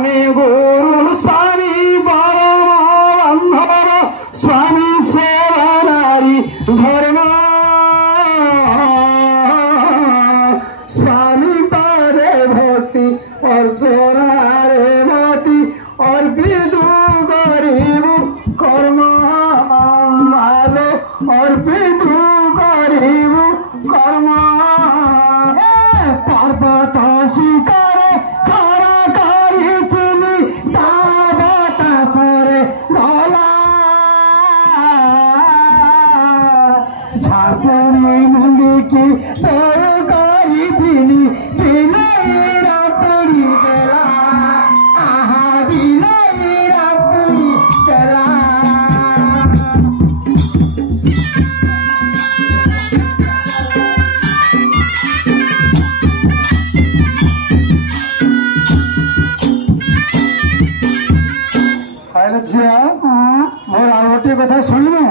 स्वामी गुरु स्वामी परम बंधव स्वामी सेवा नारी धर्म स्वामी पादे भक्ति अर्चना रे मति अर्पित गरीब कर्म मालो अर्पित गरीब कर्म पर्वत शिखर खरा करिथिलि बतासरे गला झापुरी मुंडिकी करिथिलि बिलैरा पुडी देला आहा बिलैरा पुडी देला झिया मोर आ गोटे कथा शुणु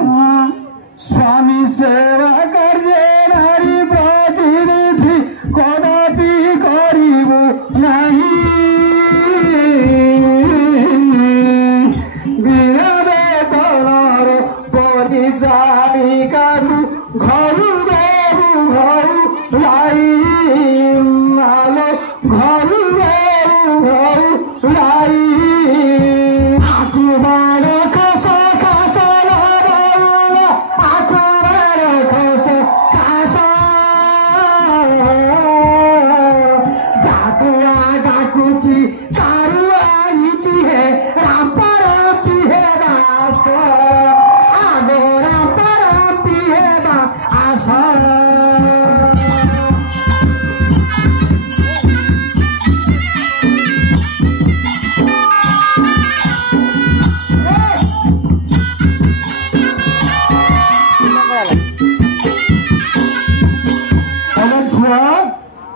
स्वामी सेवा कार्य नारी प्रतिनिधि कदापि करिबु नाही बिना वेतनर परिचारिकारू घरु देबु घरु लाई मालो घरु देबु घरु लाई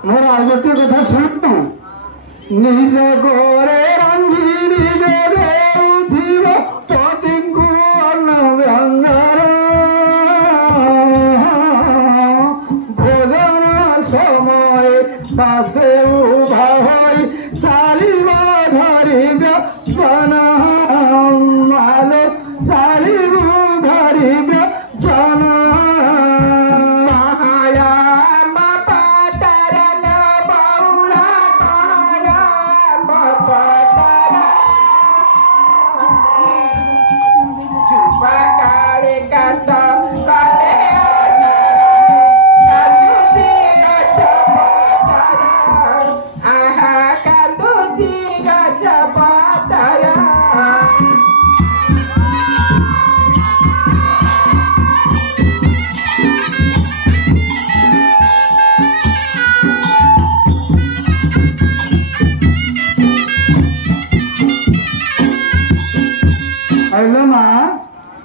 मोर आ गोटे कथा शुणु निज गोरे रंगी निज देउथिब पतिଙ୍କୁ अन्न व्यंजन भोजन समय पासे उभा होई चालिब धरिब्य जन मालो चालिब धरिब्य जन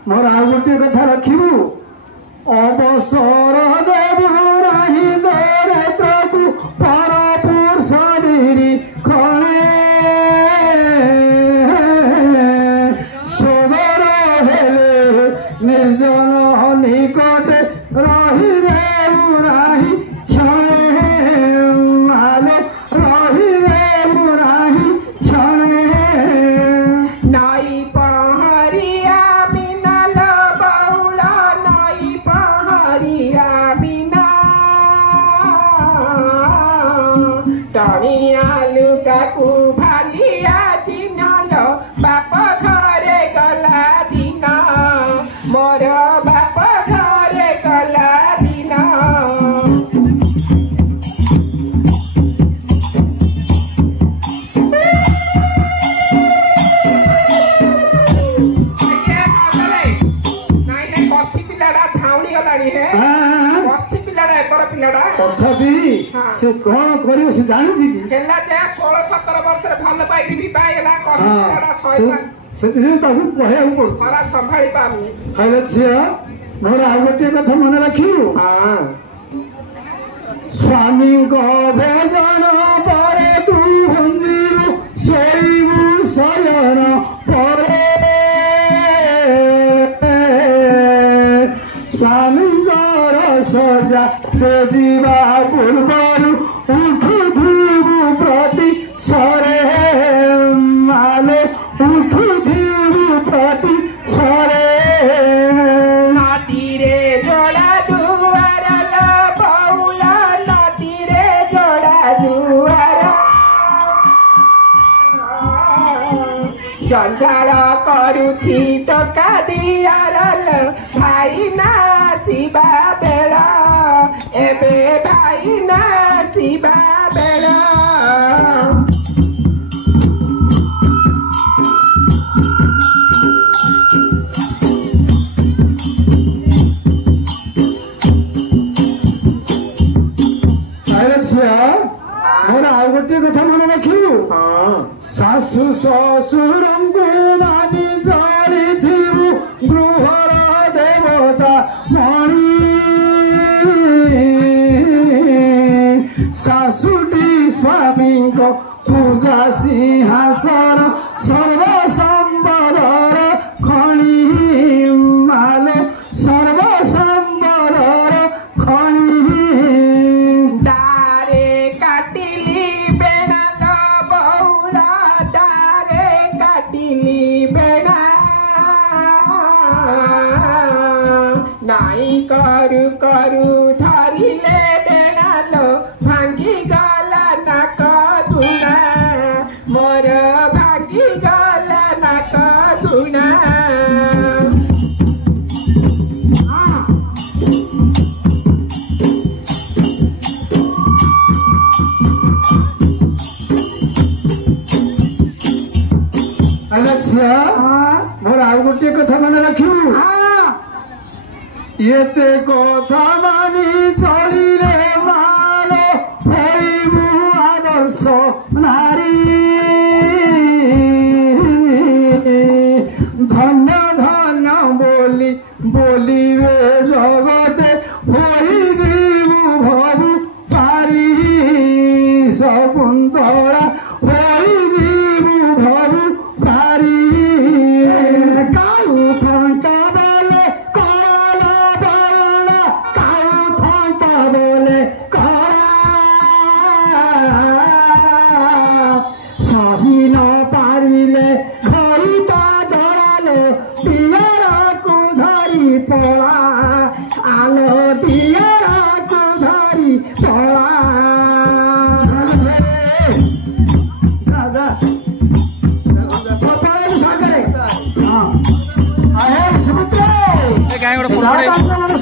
मोर आ गोटे कथा रखिबु अवसर देबु नाही दरिद्रकु परपुर शरीरी खणे सोदर हेले निर्जन निकटे रही देबु नाही क्षणे मालो रही देबु नाही क्षणे नाई पहरिया लुकाकू भालिया चिन्हल बाप घरे गला दिन मोर बाप घरे गला दिन बसी पिलाड़ा छाउनी गलानी है बसी पिलाड़ा एपर पिलाड़ा तथापि से कौन करियो से जानि छी कि केला जे 16 17 वर्ष रे भल पाइली भी पाइला कसी पिलाड़ा 100 से ताकू पढ़े पड़ो सारा संभाली पामी हेले छिया मोर आ गोटे कथा मन रखियो हां स्वामी को भजन परे तू भंजीरु सोईबु शयन परे स्वामी सजा ते जीवा पूर्वर उठु प्रति सरे ଜଞ୍ଜାଳ କରୁଛି ଟଙ୍କା ଦିଅର ଭାଇ ନା ଆସିବା ବେଳ ଏବେ ଭାଇ ନା ଆସିବା ବେଳ ମୋର ଆଉ ଗୋଟିଏ କଥା ମନେ ରଖିବୁ ଶାଶୁ ଶ୍ୱଶୁରଙ୍କୁ ମାନି ଚଳିଥିବୁ ଗୃହର ଦେବତା ମଣି ଶାଶୁଟି ସ୍ୱାମୀଙ୍କ ପୂଜା ସିଂହାସନ ସର୍ବସମ୍ପଦର ଖଣି ମାଲ ସର୍ବସମ୍ପଦର ଖଣି ନାଇଁ କରୁ କରୁ ଧରିଲେ ଡେଣାଲ ଭାଙ୍ଗିଗଲା ନାକ ଧୁଣା ମୋର ଭାଙ୍ଗିଗଲା ନାକ ଧୁଣା ମୋର ଆଉ ଗୋଟିଏ କଥା ମନେ ରଖିବୁ ଏତେ କଥା ମାନି ଚଳିଲେ